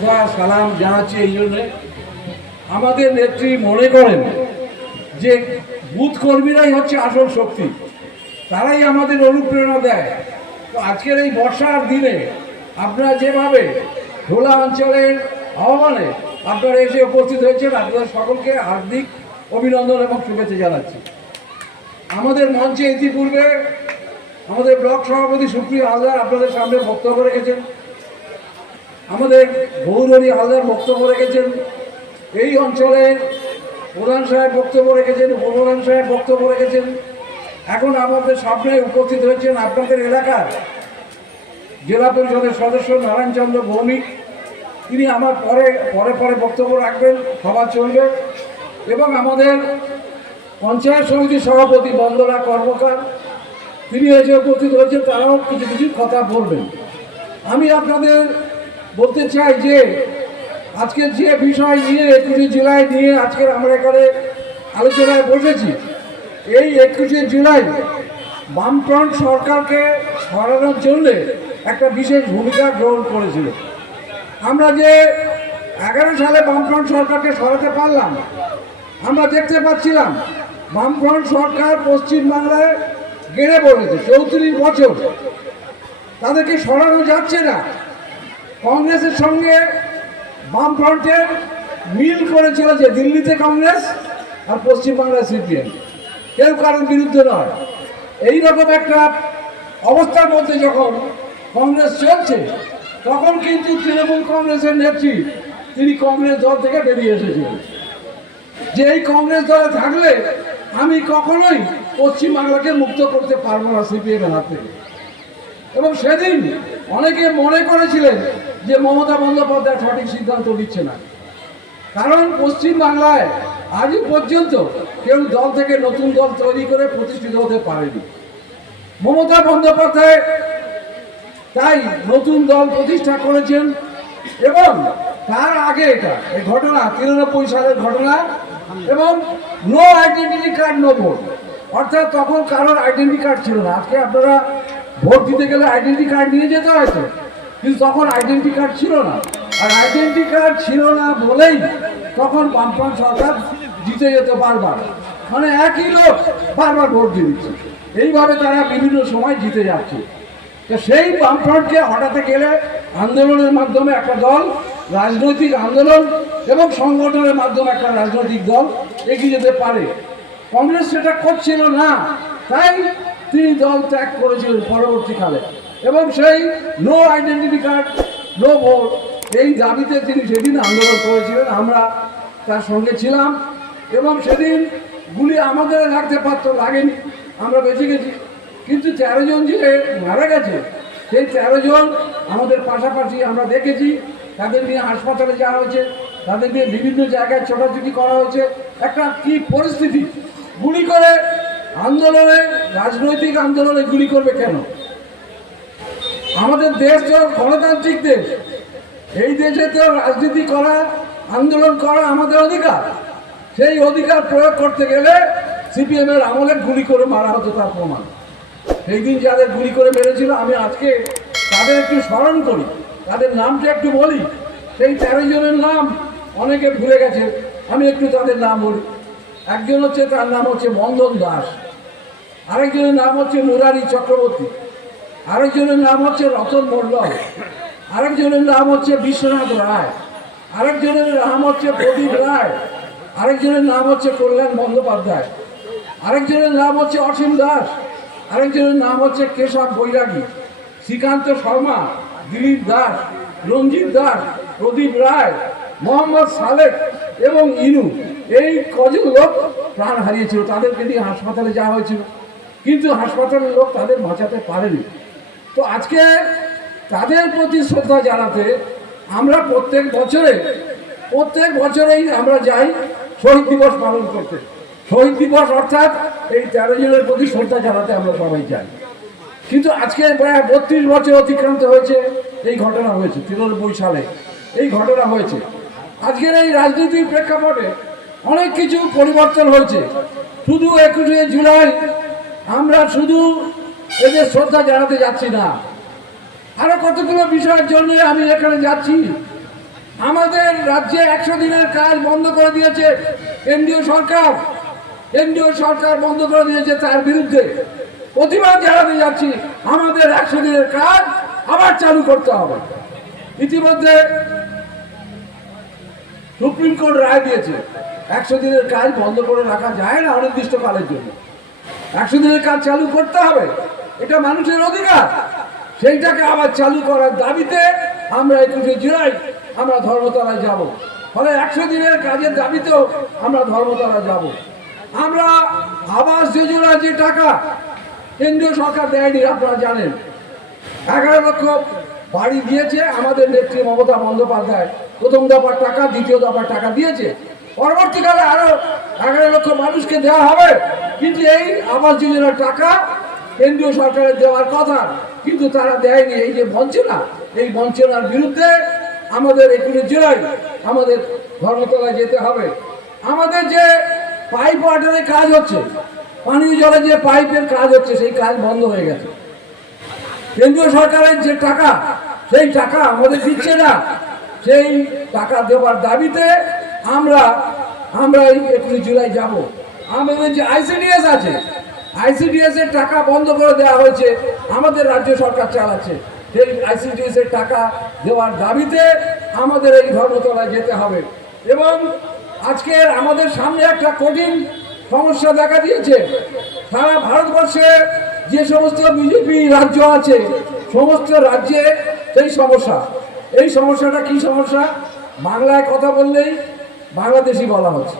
শ্রদ্ধা সালাম জানাচ্ছি এই জন্যে। আমাদের নেত্রী মনে করেন যে বুথ কর্মীরাই হচ্ছে আসল শক্তি। তারাই আমাদের অনুপ্রেরণা দেয়। তো আজকের এই বর্ষার দিনে আপনারা যেভাবে ধোলা অঞ্চলের আহ্বানে আপনারা এসে উপস্থিত হয়েছেন, আপনাদের সকলকে হার্দিক অভিনন্দন এবং শুভেচ্ছা জানাচ্ছি। আমাদের মঞ্চে ইতিপূর্বে আমাদের ব্লক সভাপতি সুপ্রিয় হালদার আপনাদের সামনে বক্তব্য রেখেছেন। আমাদের বহুদলী হালদার বক্তব্য রেখেছেন। এই অঞ্চলে প্রধান সাহেব বক্তব্য রেখেছেন, উপপ্রধান সাহেব বক্তব্য রেখেছেন। এখন আমাদের সামনে উপস্থিত হয়েছেন আপনাদের এলাকার জেলা পরিষদের সদস্য নারায়ণচন্দ্র ভৌমিক। তিনি আমার পরে পরে পরে বক্তব্য রাখবেন, সভা চলবে। এবং আমাদের পঞ্চায়েত সমিতির সভাপতি বন্দনা কর্মকার, তিনি এসে উপস্থিত হয়েছেন, তারাও কিছু কিছু কথা বলবেন। আমি আপনাদের বলতে চাই যে আজকে যে বিষয় নিয়ে একুশে জুলাই নিয়ে আজকের আমরা এখানে আলোচনায় বসেছি, এই একুশে জুলাই বামফ্রন্ট সরকারকে সরানোর জন্যে একটা বিশেষ ভূমিকা গ্রহণ করেছিল। আমরা যে এগারো সালে বামফ্রন্ট সরকারকে সরাতে পারলাম, আমরা দেখতে পাচ্ছিলাম বামফ্রন্ট সরকার পশ্চিমবাংলায় গেড়ে পড়েছে চৌত্রিশ বছর। তাদেরকে সরানো যাচ্ছে না। কংগ্রেসের সঙ্গে বামফ্রন্টের মিল করে চলেছে দিল্লিতে কংগ্রেস আর পশ্চিমবাংলায় সিপিএম। কেউ কারোর বিরুদ্ধে নয়। এইরকম একটা অবস্থার মধ্যে যখন কংগ্রেস চলছে, তখন কিন্তু তৃণমূল কংগ্রেসের নেত্রী, তিনি কংগ্রেস দল থেকে বেরিয়ে এসেছিলেন। যে এই কংগ্রেস দলে থাকলে আমি কখনোই পশ্চিমবাংলাকে মুক্ত করতে পারব না সিপিএম এর হাত। এবং সেদিন অনেকে মনে করেছিলেন যে মমতা বন্দ্যোপাধ্যায় সঠিক সিদ্ধান্ত নিচ্ছে না। কারণ পশ্চিম বাংলায় আজও পর্যন্ত কেউ দল থেকে নতুন দল তৈরি করে প্রতিষ্ঠিত হতে পারেনি। মমতা বন্দ্যোপাধ্যায় তাই নতুন দল প্রতিষ্ঠা করেছেন এবং তার আগে এটা, এই ঘটনা, তিরানব্বই সালের ঘটনা এবং no identity card no vote অর্থাৎ তখন কারোর আইডেন্টি কার্ড ছিল না। আজকে আপনারা ভোট দিতে গেলে আইডেন্টি কার্ড নিয়ে যেতে হয়তো কিন্তু তখন আইডেন্টি কার্ড ছিল না। আর আইডেন্টি কার্ড ছিল না বলেই তখন বামফ্রন্ট সরকার জিতে যেত বারবার। মানে একই লোক বারবার ভোট দিয়ে দিচ্ছে। এইভাবে তারা বিভিন্ন সময় জিতে যাচ্ছে। তো সেই বামফ্রন্টকে হটাতে গেলে আন্দোলনের মাধ্যমে একটা দল, রাজনৈতিক আন্দোলন এবং সংগঠনের মাধ্যমে একটা রাজনৈতিক দল এগিয়ে যেতে পারে। কংগ্রেস সেটা করছিল না। তাই তিনি দল ত্যাগ করেছিলেন পরবর্তীকালে। এবং সেই no identity card no vote এই দাবিতে তিনি সেদিন আন্দোলন করেছিলেন। আমরা তার সঙ্গে ছিলাম এবং সেদিন গুলি আমাদের লাগতে পারতো, লাগেনি। আমরা বেঁচে গেছি। কিন্তু তেরো জন যে মারা গেছে, সেই তেরো জন আমাদের পাশাপাশি আমরা দেখেছি। তাদের নিয়ে হাসপাতালে যাওয়া হয়েছে, তাদের নিয়ে বিভিন্ন জায়গায় ছোটাছুটি করা হয়েছে। একটা কি পরিস্থিতি? গুলি করে আন্দোলনে, রাজনৈতিক আন্দোলনে গুলি করবে কেন? আমাদের দেশ তো গণতান্ত্রিক দেশ। এই দেশে তো রাজনীতি করা, আন্দোলন করা আমাদের অধিকার। সেই অধিকার প্রয়োগ করতে গেলে সিপিএমের আমলে গুলি করে মারা হতো তার প্রমাণ। সেই দিন যাদের গুলি করে মেরেছিল, আমি আজকে তাদের একটু স্মরণ করি। তাদের নামটা একটু বলি। সেই তেরো জনের নাম অনেকে ভুলে গেছে। আমি একটু তাদের নাম বলি। একজন হচ্ছে তার নাম হচ্ছে মন্দন দাস। আরেকজনের নাম হচ্ছে মুরারি চক্রবর্তী। আরেকজনের নাম হচ্ছে রতন মণ্ডল, আরেকজনের নাম হচ্ছে বিশ্বনাথ রায়, আরেকজনের নাম হচ্ছে প্রদীপ রায়, আরেকজনের নাম হচ্ছে কল্যাণ বন্দ্যোপাধ্যায়, আরেকজনের নাম হচ্ছে অসীম দাস, আরেকজনের নাম হচ্ছে কেশব বৈরাগী, শ্রীকান্ত শর্মা, দিলীপ দাস, রঞ্জিত দাস, প্রদীপ রায়, মোহাম্মদ সালেক এবং ইনু। এই কজন লোক প্রাণ হারিয়েছিল, তাদেরকে নিয়ে হাসপাতালে যাওয়া হয়েছিল। কিন্তু হাসপাতালের লোক তাদের বাঁচাতে পারেনি। তো আজকে তাদের প্রতি শ্রদ্ধা জানাতে আমরা প্রত্যেক বছরে, প্রত্যেক বছরেই আমরা যাই শহীদ দিবস পালন করতে। শহীদ দিবস অর্থাৎ এই তেরো জনের প্রতি শ্রদ্ধা জানাতে আমরা সবাই যাই। কিন্তু আজকে প্রায় বত্রিশ বছর অতিক্রান্ত হয়েছে, এই ঘটনা হয়েছে, তিরানব্বই সালে এই ঘটনা হয়েছে। আজকের এই রাজনীতির প্রেক্ষাপটে অনেক কিছু পরিবর্তন হয়েছে। শুধু একুশে জুলাই আমরা শুধু এদের শ্রদ্ধা জানাতে যাচ্ছি না। আরও কতগুলো বিষয়ের জন্য আমি এখানে যাচ্ছি। আমাদের রাজ্যে একশো দিনের কাজ বন্ধ করে দিয়েছে কেন্দ্রীয় সরকার। কেন্দ্রীয় সরকার বন্ধ করে দিয়েছে তার বিরুদ্ধে। প্রতিবাদ জানাতে যাচ্ছি, আমাদের একশো দিনের কাজ আবার চালু করতে হবে। ইতিমধ্যে সুপ্রিম কোর্ট রায় দিয়েছে, একশো দিনের কাজ বন্ধ করে রাখা যায় না অনির্দিষ্টকালের জন্য। একশো দিনের কাজ চালু করতে হবে। এটা মানুষের অধিকার। সেইটাকে আবার চালু করার দাবিতে আমরা একুশে জুলাই আমরা ধর্মতলায় যাব। ফলে একশো দিনের কাজের দাবিতেও আমরা ধর্মতলা যাব। আমরা আবাস যোজনা যে টাকা কেন্দ্রীয় সরকার দেয়নি, আপনারা জানেন। এগারো লক্ষ বাড়ি দিয়েছে আমাদের নেত্রী মমতা বন্দ্যোপাধ্যায়। প্রথম দফার টাকা, দ্বিতীয় দফার টাকা দিয়েছে। পরবর্তীকালে আরও এগারো লক্ষ মানুষকে দেওয়া হবে। কিন্তু এই আবাস যোজনার টাকা কেন্দ্রীয় সরকারের দেওয়ার কথা, কিন্তু তারা দেয়নি। এই যে বঞ্চনা, এই বঞ্চনার বিরুদ্ধে আমাদের একুশে জুলাই আমাদের ধর্মতলায় যেতে হবে। আমাদের যে পাইপ ওয়াটারের কাজ হচ্ছে, পানীয় জলে যে পাইপের কাজ হচ্ছে, সেই কাজ বন্ধ হয়ে গেছে। কেন্দ্রীয় সরকারের যে টাকা, সেই টাকা আমাদের দিচ্ছে না। সেই টাকা দেওয়ার দাবিতে আমরা আমরা এই একুশে জুলাই যাব। আমাদের যে আইসিডিএস আছে আইসিডিএস এর টাকা বন্ধ করে দেওয়া হয়েছে। আমাদের রাজ্য সরকার চালাচ্ছে। সেই আইসিডিএস এর টাকা দেওয়ার দাবিতে আমাদের এই ধর্মতলায় যেতে হবে। এবং আজকে আমাদের সামনে একটা কঠিন সমস্যা দেখা দিয়েছে। সারা ভারতবর্ষে যে সমস্ত বিজেপি রাজ্য আছে, সমস্ত রাজ্যে সেই সমস্যা। এই সমস্যাটা কি সমস্যা? বাংলায় কথা বললেই বাংলাদেশি বলা হচ্ছে।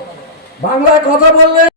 বাংলায় কথা বললে